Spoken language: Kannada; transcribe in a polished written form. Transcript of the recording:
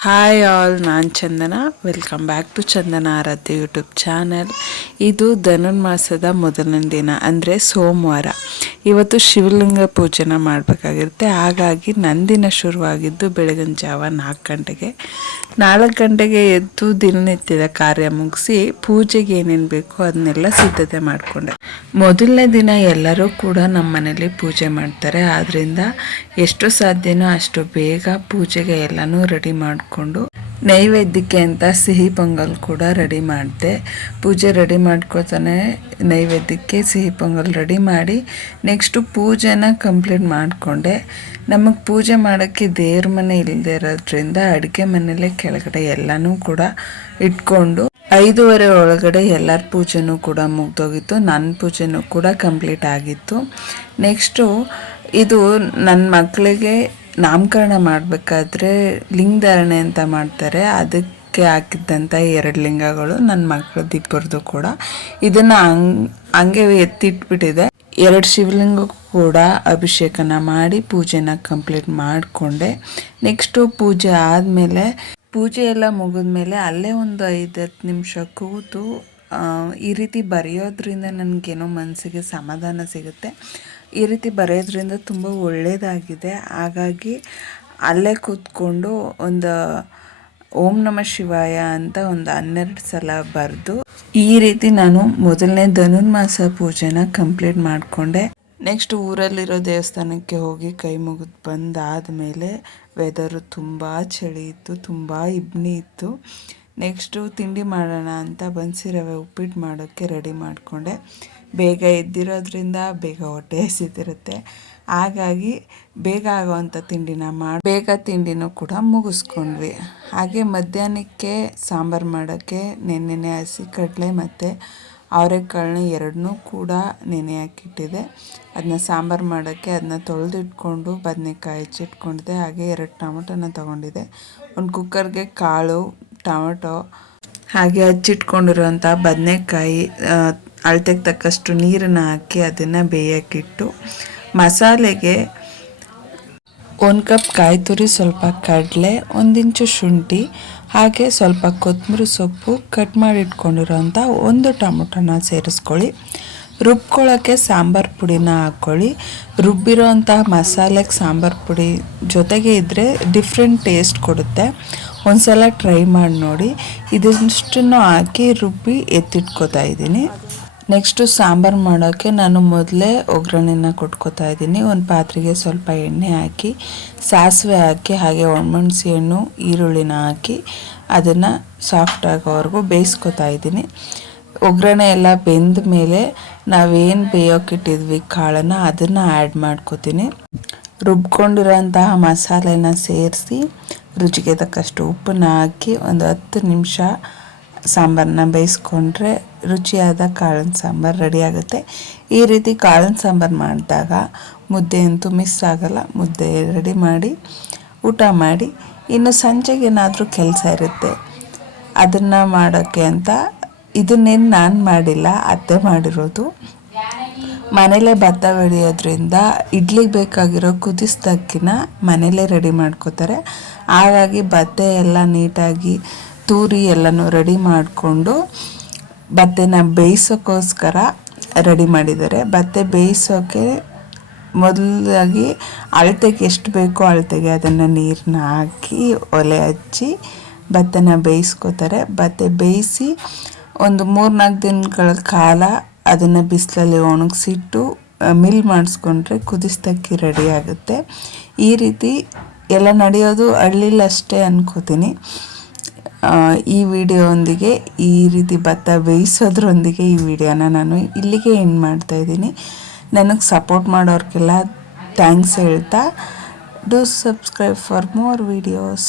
ಹಾಯ್ ಆಲ್, ನಾನು Chandana. Welcome back to Chandana Aradhya YouTube channel. ಇದು ಧನುರ್ಮಾಸದ ಮೊದಲನೇ ದಿನ, ಅಂದರೆ ಸೋಮವಾರ. ಇವತ್ತು ಶಿವಲಿಂಗ ಪೂಜೆನ ಮಾಡಬೇಕಾಗಿರುತ್ತೆ. ಹಾಗಾಗಿ ನಂದಿನ ಶುರುವಾಗಿದ್ದು ಬೆಳಗಿನ ಜಾವ 4 ಗಂಟೆಗೆ ಎದ್ದು ದಿನನಿತ್ಯದ ಕಾರ್ಯ ಮುಗಿಸಿ ಪೂಜೆಗೆ ಏನೇನು ಬೇಕೋ ಅದನ್ನೆಲ್ಲ ಸಿದ್ಧತೆ ಮಾಡಿಕೊಂಡೆ. ಮೊದಲನೇ ದಿನ ಎಲ್ಲರೂ ಕೂಡ ನಮ್ಮ ಮನೇಲಿ ಪೂಜೆ ಮಾಡ್ತಾರೆ. ಆದ್ದರಿಂದ ಎಷ್ಟು ಸಾಧ್ಯನೋ ಅಷ್ಟು ಬೇಗ ಪೂಜೆಗೆ ಎಲ್ಲನೂ ರೆಡಿ ಮಾಡಿಕೊಂಡು ನೈವೇದ್ಯಕ್ಕೆ ಅಂತ ಸಿಹಿ ಪೊಂಗಲ್ ಕೂಡ ರೆಡಿ ಮಾಡಿದೆ. ಪೂಜೆ ರೆಡಿ ಮಾಡ್ಕೊತಾನೆ ನೈವೇದ್ಯಕ್ಕೆ ಸಿಹಿ ಪೊಂಗಲ್ ರೆಡಿ ಮಾಡಿ ನೆಕ್ಸ್ಟು ಪೂಜೆನ ಕಂಪ್ಲೀಟ್ ಮಾಡಿಕೊಂಡೆ. ನಮಗೆ ಪೂಜೆ ಮಾಡೋಕ್ಕೆ ದೇವ್ರ ಮನೆ ಇಲ್ಲದೆ ಇರೋದ್ರಿಂದ ಅಡುಗೆ ಮನೆಯಲ್ಲೇ ಕೆಳಗಡೆ ಎಲ್ಲನೂ ಕೂಡ ಇಟ್ಕೊಂಡು 5:30 ಒಳಗಡೆ ಎಲ್ಲರ ಪೂಜೆನೂ ಕೂಡ ಮುಗ್ದೋಗಿತ್ತು. ನನ್ನ ಪೂಜೆನೂ ಕೂಡ ಕಂಪ್ಲೀಟ್ ಆಗಿತ್ತು. ನೆಕ್ಸ್ಟು ಇದು ನನ್ನ ಮಕ್ಕಳಿಗೆ ನಾಮಕರಣ ಮಾಡಬೇಕಾದ್ರೆ ಲಿಂಗಧಾರಣೆ ಅಂತ ಮಾಡ್ತಾರೆ. ಅದಕ್ಕೆ ಹಾಕಿದ್ದಂಥ 2 ಲಿಂಗಗಳು ನನ್ನ ಮಕ್ಕಳದ್ದು ಕೂಡ. ಇದನ್ನು ಹಂಗೆ ಎತ್ತಿಟ್ಬಿಟ್ಟಿದೆ. 2 ಶಿವಲಿಂಗ ಕೂಡ ಅಭಿಷೇಕನ ಮಾಡಿ ಪೂಜೆನ ಕಂಪ್ಲೀಟ್ ಮಾಡಿಕೊಂಡೆ. ನೆಕ್ಸ್ಟು ಪೂಜೆ ಆದಮೇಲೆ ಪೂಜೆ ಎಲ್ಲ ಮುಗಿದ್ಮೇಲೆ ಅಲ್ಲೇ ಒಂದು 5-10 ನಿಮಿಷ ಕೂತು ಈ ರೀತಿ ಬರೆಯೋದ್ರಿಂದ ನನಗೇನೋ ಮನಸ್ಸಿಗೆ ಸಮಾಧಾನ ಸಿಗುತ್ತೆ. ಈ ರೀತಿ ಬರೆಯೋದ್ರಿಂದ ತುಂಬ ಒಳ್ಳೆಯದಾಗಿದೆ. ಹಾಗಾಗಿ ಅಲ್ಲೇ ಕೂತ್ಕೊಂಡು ಒಂದು ಓಂ ನಮಃ ಶಿವಾಯ ಅಂತ ಒಂದು 12 ಸಲ ಬರೆದು ಈ ರೀತಿ ನಾನು ಮೊದಲನೇ ಧನುರ್ಮಾಸ ಪೂಜೆನ ಕಂಪ್ಲೀಟ್ ಮಾಡಿಕೊಂಡೆ. ನೆಕ್ಸ್ಟ್ ಊರಲ್ಲಿರೋ ದೇವಸ್ಥಾನಕ್ಕೆ ಹೋಗಿ ಕೈ ಮುಗಿದು ಬಂದಾದಮೇಲೆ ವೆದರು ತುಂಬ ಚಳಿ ಇತ್ತು, ತುಂಬ ಇಬ್ಬನಿ ಇತ್ತು. ನೆಕ್ಸ್ಟು ತಿಂಡಿ ಮಾಡೋಣ ಅಂತ ಬನ್ಸಿ ರವೆ ಉಪ್ಪಿಟ್ಟು ಮಾಡೋಕ್ಕೆ ರೆಡಿ ಮಾಡಿಕೊಂಡೆ. ಬೇಗ ಎದ್ದಿರೋದ್ರಿಂದ ಬೇಗ ಹೊಟ್ಟೆ ಹಸಿತಿರುತ್ತೆ. ಹಾಗಾಗಿ ಬೇಗ ಆಗೋವಂಥ ತಿಂಡಿನ ಬೇಗ ತಿಂಡಿನೂ ಕೂಡ ಮುಗಿಸ್ಕೊಂಡ್ವಿ. ಹಾಗೆ ಮಧ್ಯಾಹ್ನಕ್ಕೆ ಸಾಂಬಾರು ಮಾಡೋಕ್ಕೆ ನೆನ್ನೆನೆ ಹಸಿ ಕಡಲೆ ಮತ್ತು ಅವರೆಕಾಳನ್ನ 2 ಕೂಡ ನೆನೆ ಹಾಕಿಟ್ಟಿದೆ. ಅದನ್ನ ಸಾಂಬಾರು ಮಾಡೋಕ್ಕೆ ಅದನ್ನ ತೊಳೆದಿಟ್ಕೊಂಡು ಬದನೆಕಾಯಿ ಹೆಚ್ಚಿಟ್ಕೊಂಡಿದ್ದೆ. ಹಾಗೆ 2 ಟೊಮೊಟೊನ ತೊಗೊಂಡಿದ್ದೆ. ಒಂದು ಕುಕ್ಕರ್ಗೆ ಕಾಳು, ಟೊಮೊಟೊ ಹಾಗೆ ಹಚ್ಚಿಟ್ಕೊಂಡಿರೋಂಥ ಬದನೆಕಾಯಿ ಅಳತೆಗೆ ತಕ್ಕಷ್ಟು ನೀರನ್ನು ಹಾಕಿ ಅದನ್ನು ಬೇಯಕ್ಕಿಟ್ಟು ಮಸಾಲೆಗೆ 1 ಕಪ್ ಕಾಯಿ ತುರಿ, ಸ್ವಲ್ಪ ಕಡಲೆ, 1 ಇಂಚು ಶುಂಠಿ ಹಾಗೆ ಸ್ವಲ್ಪ ಕೊತ್ತಂಬರಿ ಸೊಪ್ಪು ಕಟ್ ಮಾಡಿ ಇಟ್ಕೊಂಡಿರೋಂಥ 1 ಟೊಮೊಟೊನ ಸೇರಿಸ್ಕೊಳ್ಳಿ. ರುಬ್ಕೊಳ್ಳೋಕ್ಕೆ ಸಾಂಬಾರು ಪುಡಿನ ಹಾಕ್ಕೊಳ್ಳಿ. ರುಬ್ಬಿರೋಂಥ ಮಸಾಲೆಗೆ ಸಾಂಬಾರು ಪುಡಿ ಜೊತೆಗೆ ಇದ್ದರೆ ಡಿಫ್ರೆಂಟ್ ಟೇಸ್ಟ್ ಕೊಡುತ್ತೆ. ಒಂದು ಸಲ ಟ್ರೈ ಮಾಡಿ ನೋಡಿ. ಇದಿಷ್ಟನ್ನು ಹಾಕಿ ರುಬ್ಬಿ ಎತ್ತಿಟ್ಕೋತಾ ಇದ್ದೀನಿ. ನೆಕ್ಸ್ಟು ಸಾಂಬಾರು ಮಾಡೋಕ್ಕೆ ನಾನು ಮೊದಲೇ ಒಗ್ಗರಣೆನ ಕೊಟ್ಕೋತಾ ಇದ್ದೀನಿ. ಒಂದು ಪಾತ್ರೆಗೆ ಸ್ವಲ್ಪ ಎಣ್ಣೆ ಹಾಕಿ ಸಾಸಿವೆ ಹಾಕಿ ಹಾಗೆ ಒಣಮೆಣಸು ಹಣ್ಣು, ಈರುಳ್ಳಿನ ಹಾಕಿ ಅದನ್ನು ಸಾಫ್ಟ್ ಆಗೋವರೆಗೂ ಬೇಯಿಸ್ಕೊತಾ ಇದ್ದೀನಿ. ಒಗ್ಗರಣೆ ಎಲ್ಲ ಬೆಂದ ಮೇಲೆ ನಾವೇನು ಬೇಯೋಕ್ಕಿಟ್ಟಿದ್ವಿ ಕಾಳನ್ನು ಅದನ್ನು ಆ್ಯಡ್ ಮಾಡ್ಕೋತೀನಿ. ರುಬ್ಕೊಂಡಿರೋಂತಹ ಮಸಾಲೆನ ಸೇರಿಸಿ ರುಚಿಗೆ ತಕ್ಕಷ್ಟು ಉಪ್ಪನ್ನ ಹಾಕಿ ಒಂದು 10 ನಿಮಿಷ ಸಾಂಬಾರನ್ನ ಬೇಯಿಸ್ಕೊಂಡ್ರೆ ರುಚಿಯಾದ ಕಾಳಿನ ಸಾಂಬಾರು ರೆಡಿ ಆಗುತ್ತೆ. ಈ ರೀತಿ ಕಾಳಿನ ಸಾಂಬಾರು ಮಾಡಿದಾಗ ಮುದ್ದೆ ಅಂತೂ ಮಿಸ್ ಆಗಲ್ಲ. ಮುದ್ದೆ ರೆಡಿ ಮಾಡಿ ಊಟ ಮಾಡಿ, ಇನ್ನು ಸಂಜೆಗೆ ಏನಾದರೂ ಕೆಲಸ ಇರುತ್ತೆ ಅದನ್ನು ಮಾಡೋಕ್ಕೆ ಅಂತ. ಇದನ್ನೇನು ನಾನು ಮಾಡಿಲ್ಲ, ಅತ್ತೆ ಮಾಡಿರೋದು. ಮನೇಲೇ ಭತ್ತ ಬೆಳೆಯೋದ್ರಿಂದ ಇಡ್ಲಿಗೆ ಬೇಕಾಗಿರೋ ಕುದಿಸ್ದಕ್ಕಿನ ಮನೇಲೇ ರೆಡಿ ಮಾಡ್ಕೋತಾರೆ. ಹಾಗಾಗಿ ಭತ್ತ ಎಲ್ಲ ನೀಟಾಗಿ ತೂರಿ ಎಲ್ಲನೂ ರೆಡಿ ಮಾಡಿಕೊಂಡು ಭತ್ತನ ಬೇಯಿಸೋಕ್ಕೋಸ್ಕರ ರೆಡಿ ಮಾಡಿದ್ದಾರೆ. ಭತ್ತ ಬೇಯಿಸೋಕ್ಕೆ ಮೊದಲಾಗಿ ಅಳತೆಗೆ ಎಷ್ಟು ಬೇಕೋ ಅಳತೆಗೆ ಅದನ್ನು ನೀರನ್ನ ಹಾಕಿ ಒಲೆ ಹಚ್ಚಿ ಭತ್ತನ ಬೇಯಿಸ್ಕೋತಾರೆ. ಭತ್ತ ಬೇಯಿಸಿ ಒಂದು 3-4 ದಿನಗಳ ಕಾಲ ಅದನ್ನು ಬಿಸಿಲಲ್ಲಿ ಒಣಗಿಸಿಟ್ಟು ಮಿಲ್ ಮಾಡಿಸ್ಕೊಂಡ್ರೆ ಕುದಿಸ್ತಕ್ಕಿ ರೆಡಿ ಆಗುತ್ತೆ. ಈ ರೀತಿ ಎಲ್ಲ ನಡೆಯೋದು ಹಳ್ಳಿಲಷ್ಟೇ ಅನ್ಕೋತೀನಿ. ಈ ವಿಡಿಯೋದೊಂದಿಗೆ ಈ ರೀತಿ ಭತ್ತ ಬೇಯಿಸೋದ್ರೊಂದಿಗೆ ಈ ವಿಡಿಯೋನ ನಾನು ಇಲ್ಲಿಗೆ ಎಂಡ್ ಮಾಡ್ತಾಯಿದ್ದೀನಿ. ನನಗೆ ಸಪೋರ್ಟ್ ಮಾಡೋರಿಗೆಲ್ಲ ಥ್ಯಾಂಕ್ಸ್ ಹೇಳ್ತಾ, do subscribe for more videos.